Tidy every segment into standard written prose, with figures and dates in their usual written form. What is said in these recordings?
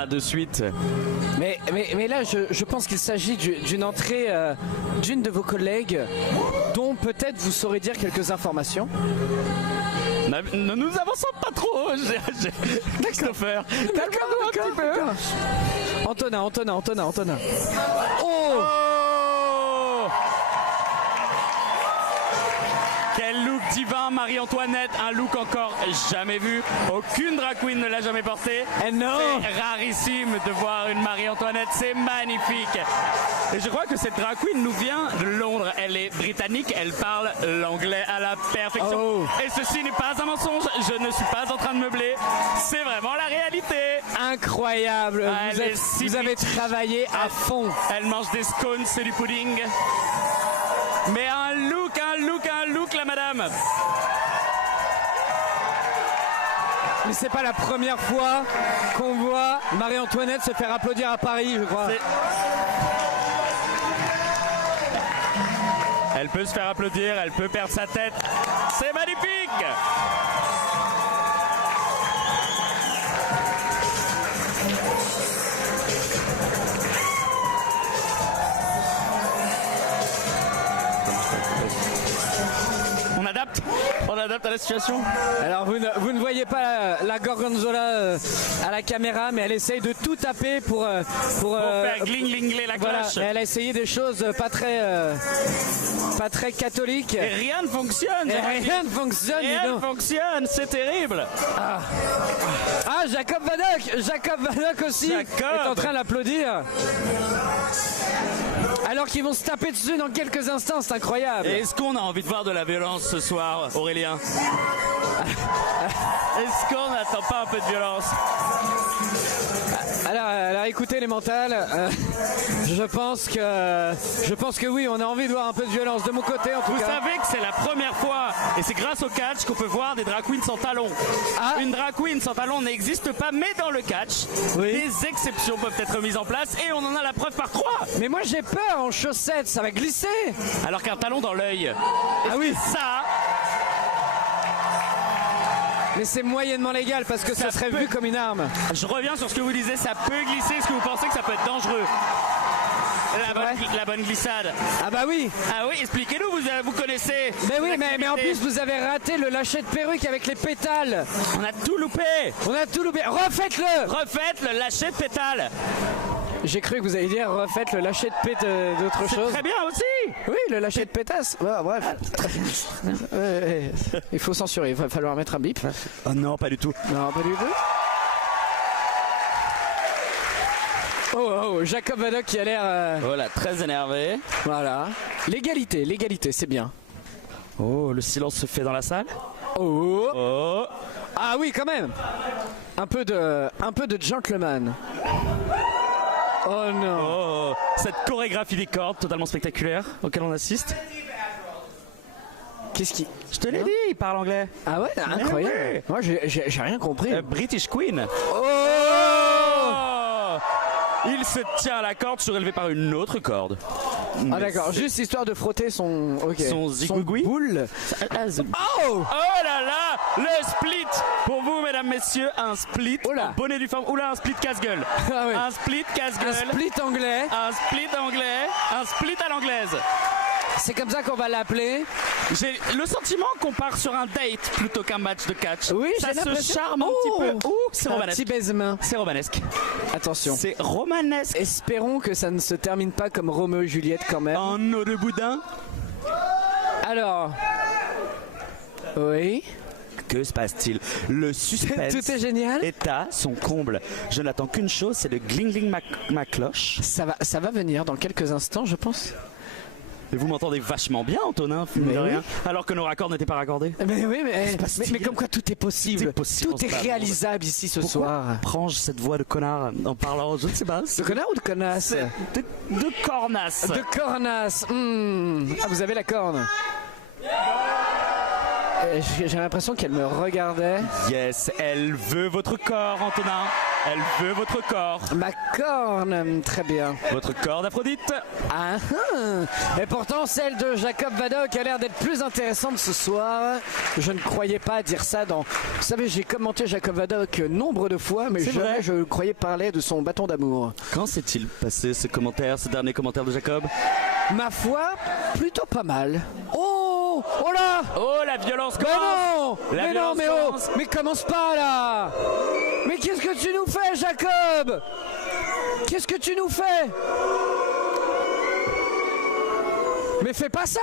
là de suite. Mais là, je pense qu'il s'agit d'une entrée d'une de vos collègues dont peut-être vous saurez dire quelques informations. Ne nous avançons pas trop, Christopher. Calme-nous un petit peu. Antonin. Oh, Quel look divin, Marie-Antoinette, un look encore jamais vu. Aucune drag queen ne l'a jamais porté. Et non. C'est rarissime de voir une Marie-Antoinette, c'est magnifique. Et je crois que cette drag queen nous vient de Londres. Elle est britannique, elle parle l'anglais à la perfection. Oh. Et ceci n'est pas un mensonge, je ne suis pas en train de meubler. C'est vraiment la réalité. incroyable. Vous avez travaillé à fond. Elle mange des scones, c'est du pudding. Mais un look, la madame. Mais c'est pas la première fois qu'on voit Marie-Antoinette se faire applaudir à Paris, je crois. Elle peut se faire applaudir, elle peut perdre sa tête. C'est magnifique. On adapte à la situation. Alors vous ne voyez pas la Gorgonzola à la caméra, mais elle essaye de tout taper pour faire gling-lingler la voilà, cloche. elle a essayé des choses pas très catholiques. Et rien ne fonctionne. Rien ne fonctionne. Rien ne fonctionne, c'est terrible. Ah, Jacob Vadok aussi est en train d'applaudir. Alors qu'ils vont se taper dessus dans quelques instants, c'est incroyable. Et est-ce qu'on a envie de voir de la violence ce soir, Aurélien? Est-ce qu'on n'attend pas un peu de violence? Alors écoutez les mentales, je pense que oui, on a envie de voir un peu de violence de mon côté en tout cas. Vous savez que c'est la première fois, et c'est grâce au catch qu'on peut voir des drag queens sans talons. Une drag queen sans talons n'existe pas, mais dans le catch, des exceptions peuvent être mises en place, et on en a la preuve par 3. Mais moi j'ai peur en chaussettes, ça va glisser. Alors qu'un talon dans l'œil. Ah oui. Ça. Mais c'est moyennement légal parce que ça serait vu comme une arme. Je reviens sur ce que vous disiez, ça peut glisser. Est-ce que vous pensez que ça peut être dangereux? La bonne glissade. Ah bah oui. Ah oui, expliquez-nous, vous connaissez. Mais oui, mais en plus vous avez raté le lâcher de perruque avec les pétales. On a tout loupé. Refaites-le. Refaites le lâcher de pétales. J'ai cru que vous alliez dire refaites le lâcher de d'autre chose. Très bien aussi. Oui, le lâcher de pétasse. Ouais, bref. Il faut censurer, il va falloir mettre un bip. Oh non, pas du tout. Non, pas du tout. Oh, Jacob Vadok qui a l'air... Voilà, très énervé. Voilà. L'égalité, c'est bien. Oh, le silence se fait dans la salle. Oh. Ah oui, quand même. Un peu de gentleman. Oh non. Oh, cette chorégraphie des cordes totalement spectaculaire auquel on assiste. Qu'est-ce qui... Je te l'ai dit, il parle anglais. Ah ouais, incroyable. Oui. Moi j'ai rien compris. British Queen. Oh. Il se tient à la corde surélevée par une autre corde. Ah d'accord, juste histoire de frotter son... Son zigouigoui. boule. Oh là là, le split. Pour vous, mesdames, messieurs, un split. Oula. Bonnet du forme. Oula, un split casse-gueule. Ah oui. Un split casse-gueule. Un split anglais. Un split anglais. Un split à l'anglaise. C'est comme ça qu'on va l'appeler. J'ai le sentiment qu'on part sur un date plutôt qu'un match de catch. Oui, ça j'ai se l'impression. charme un petit peu. Ouh, c'est un romanesque. petit baise-main. C'est romanesque. Attention. C'est romanesque. Espérons que ça ne se termine pas comme Roméo et Juliette quand même. Un eau de boudin. Alors. Oui. Que se passe-t-il? Le suspense Tout est génial. est à son comble. Je n'attends qu'une chose, c'est le gling-gling ma cloche. Ça va venir dans quelques instants, je pense. Et vous m'entendez vachement bien, Antonin, de rien, alors que nos raccords n'étaient pas raccordés. Mais oui, mais comme quoi tout est possible. Tout est réalisable ici ce soir. Prends cette voix de connard en parlant, je ne sais pas. De connard ou de connasse? De cornasse. De cornasse. Ah, vous avez la corne. J'ai l'impression qu'elle me regardait. Yes, elle veut votre corps, Antonin. Elle veut votre corps. Ma corne, très bien. Votre corps d'Aphrodite. Ah, et pourtant, celle de Jacob Vadok a l'air d'être plus intéressante ce soir. Je ne croyais pas dire ça dans... Vous savez, j'ai commenté Jacob Vadok nombre de fois, mais jamais vrai. je croyais parler de son bâton d'amour. Quand s'est-il passé ce commentaire, ce dernier commentaire de Jacob? Ma foi, plutôt pas mal. Oh, oh là! Oh, la violence Mais commence. non! La Mais non, violence mais oh! commence. Mais commence pas là! Mais qu'est-ce que tu nous fais, Jacob? Qu'est-ce que tu nous fais? Mais fais pas ça!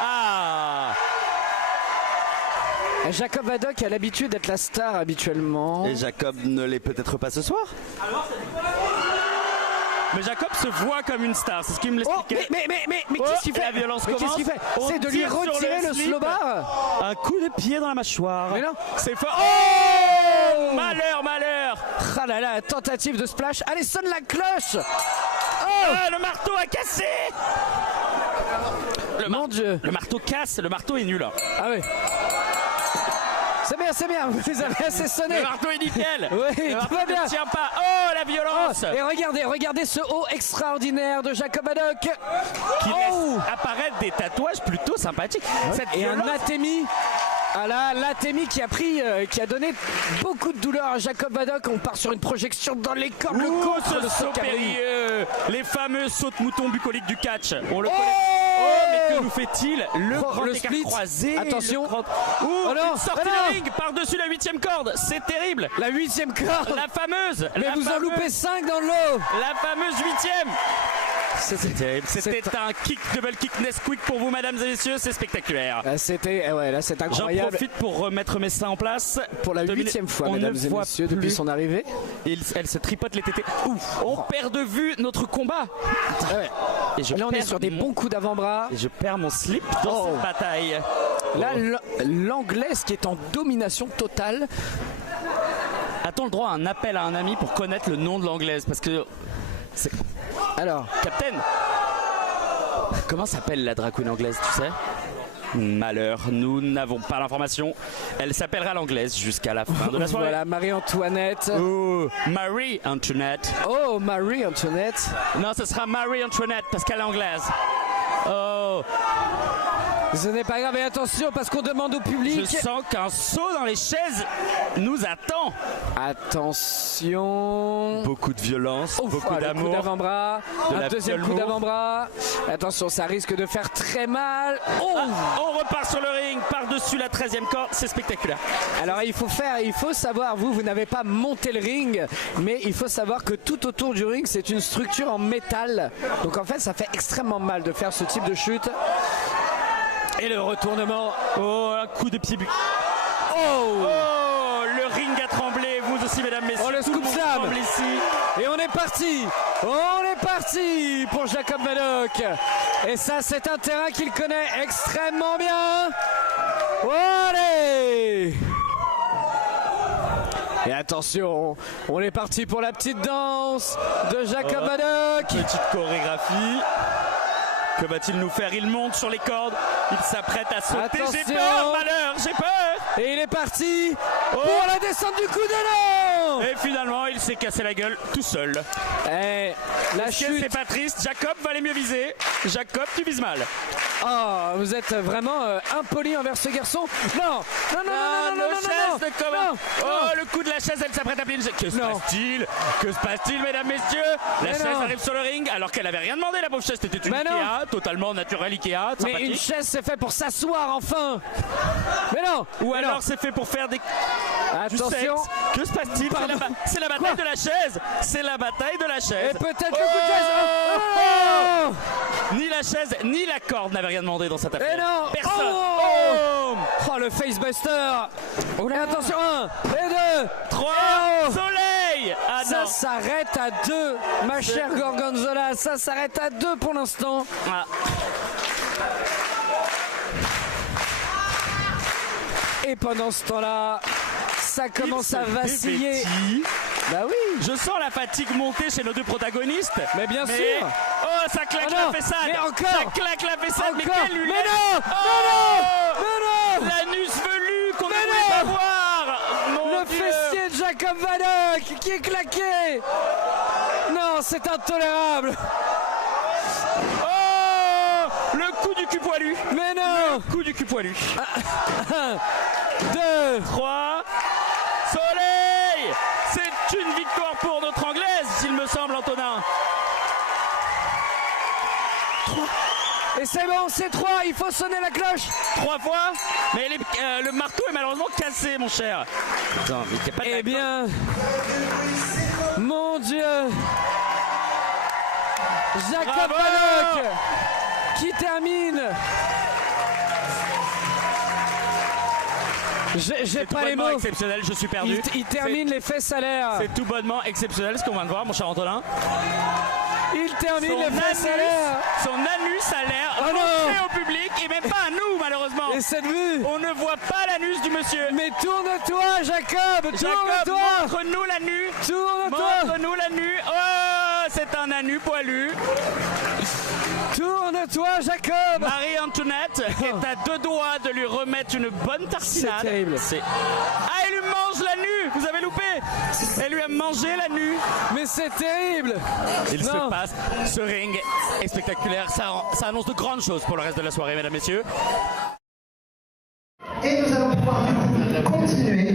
Ah! Jacob Vadok a l'habitude d'être la star habituellement. Et Jacob ne l'est peut-être pas ce soir? Mais Jacob se voit comme une star, c'est ce qu'il me Oh, l'expliquait. mais Oh, qu'est-ce qu'il fait? la violence Mais qu'est-ce qu'il fait? commence. C'est On de lui tire sur retirer le le slip. slow bar. Un coup de pied dans la mâchoire. Mais non. C'est fort. Oh! Malheur, malheur. Ah là là, tentative de splash. Allez, sonne la cloche. Ah, le marteau a cassé. Mon Dieu. Le marteau casse, le marteau est nul. Ah oui. C'est bien, vous avez assez sonné. Le marteau est nickel. Oui, le marteau tout va bien. ne tient pas. Oh, la violence. Et regardez ce haut extraordinaire de Jacob Vadok. Qui laisse apparaître des tatouages plutôt sympathiques. Cette Et un violence. atémie. Ah là, l'atémie qui a donné beaucoup de douleur à Jacob Vadok. On part sur une projection dans les cordes. Le Ouh, contre ce le saut saut cabri. périlleux. Les fameux sauts de mouton bucoliques du catch. On le connaît. Oh, Oh, mais que nous fait-il? Le Oh, grand le écart split. croisé. Attention. le grand- Ouh, Oh non, une sortie oh non. de ring par-dessus la 8e corde. C'est terrible. La 8e corde. La fameuse. Mais vous en loupez 5 dans le lot. La fameuse 8e. C'était terrible. C'était un kick, double kick Nesquik pour vous, mesdames et messieurs. C'est spectaculaire. C'était, ouais, là c'est J'en incroyable. profite pour remettre mes seins en place. Pour la Devinez, 8e fois, on ne mesdames et voit messieurs, plus. depuis son arrivée. Elle se tripote les tétés. Ouf, on perd de vue notre combat. Ouais. Et je Là, on est perds sur des mon- bons coups d'avant-bras. Et je perds mon slip dans Oh. cette bataille. Là, l'anglaise qui est en domination totale. A-t-on le droit à un appel à un ami pour connaître le nom de l'anglaise? Parce que. c'est- Alors, Captain, comment s'appelle la drag queen anglaise, tu sais? Malheur, nous n'avons pas l'information. Elle s'appellera l'anglaise jusqu'à la fin de la soirée. voilà, Marie-Antoinette. Oh, Marie-Antoinette. Oh, Marie-Antoinette. Non, ce sera Marie-Antoinette parce qu'elle est anglaise. Oh, Ce n'est pas grave, et attention parce qu'on demande au je public. sens qu'un saut dans les chaises nous attend. Attention. Beaucoup de violence, Ouf, beaucoup le coup d'amour. d'avant-bras. de Un la deuxième viole coup lourde. d'avant-bras. Attention, ça risque de faire très mal. Oh. On repart sur le ring par-dessus la 13e corde, c'est spectaculaire. Alors il faut savoir, vous n'avez pas monté le ring, mais il faut savoir que tout autour du ring c'est une structure en métal. Donc en fait ça fait extrêmement mal de faire ce type de chute. Et le retournement. Oh, un coup de pied. Oh, Oh, le ring a tremblé, vous aussi mesdames, messieurs. Oh, le tout scoop monde slam. tremble ici. et on est parti. On est parti pour Jacob Vadok. Et ça c'est un terrain qu'il connaît extrêmement bien. Allez. Et attention, on est parti pour la petite danse de Jacob Vadok. Petite chorégraphie. Que va-t-il nous faire? Il monte sur les cordes, il s'apprête à sauter. J'ai Attention. peur, malheur, j'ai peur. Et il est parti pour la descente du coup d'élan. Et finalement, il s'est cassé la gueule tout seul. Et la Est-ce que chute. c'est pas triste? Jacob valait mieux viser. Jacob, tu vises mal. Oh, vous êtes vraiment impoli envers ce garçon. Non, non, non, non, non, non, nos non, chaises non, de commun. non, Oh, non. le coup de la chaise, elle s'apprête à plier. Que se Non. passe-t-il? Que se passe-t-il, mesdames, messieurs? La Mais chaise non. arrive sur le ring alors qu'elle avait rien demandé, la pauvre chaise. C'était une Mais non. Ikea, totalement naturelle Ikea, Mais une sympathique. chaise c'est fait pour s'asseoir enfin. Mais non. Ou mais alors non. c'est fait pour faire du Attention. sexe. Que se passe-t-il? Pardon. C'est la Quoi bataille de la chaise. C'est la bataille de la chaise. Et peut-être le coup de chaise. Oh, oh. Ni la chaise, ni la corde n'avaient rien demandé dans cette affaire. Et non. Personne. Oh. Oh. Oh, le facebuster. Et attention, 1 et 2. 3. Oh. Soleil. Ah Ça non. s'arrête à 2, ma chère Gorgonzola. Ça s'arrête à 2 pour l'instant. Ah. Et pendant ce temps-là, ça commence à vaciller. Dévêtit. Bah oui. Je sens la fatigue monter chez nos deux protagonistes. Mais bien sûr. Oh, ça claque Oh non, la fessade. mais encore. Ça claque la fessade. Mais Encore. quelle lumière. Mais non. Oh. Mais non. L'anus velu qu'on ne Mais voulait pas non. voir. fessier de Jacob Van Hoek qui est claqué. Non, c'est intolérable. Oh, le coup du cul poilu. Mais non. Le coup du cul poilu. 1, 2, 3. Soleil. C'est une victoire pour notre anglaise, s'il me semble, Antonin. 3. Et c'est bon, c'est 3, il faut sonner la cloche. 3 fois, mais le marteau est malheureusement cassé, mon cher. Non, mais il y a pas de Eh bien, mon Dieu, Jacob Bravo. Van Hoek qui termine. J'ai pas les mots. Exceptionnel, je suis perdu. Il termine les faits salaires. C'est tout bonnement exceptionnel ce qu'on vient de voir, mon cher Antonin. Il termine les faits salaires. Son anus a l'air Oh montré non. au public et même pas à nous, malheureusement. Et cette vue. On ne voit pas l'anus du monsieur. Mais tourne-toi, Jacob. Tourne-toi. Montre-nous l'anus. Tourne-toi. Montre-nous l'anus. Oh, c'est un anus poilu. Tourne-toi, Jacob. Marie-Antoinette est à 2 doigts de lui remettre une bonne tartinade. C'est terrible. Ah, elle lui mange la nu. Vous avez loupé. Elle lui a mangé la nu. Mais c'est terrible. Il Non. se passe. Ce ring est spectaculaire. Ça annonce de grandes choses pour le reste de la soirée, mesdames, messieurs. Et nous allons pouvoir du coup continuer.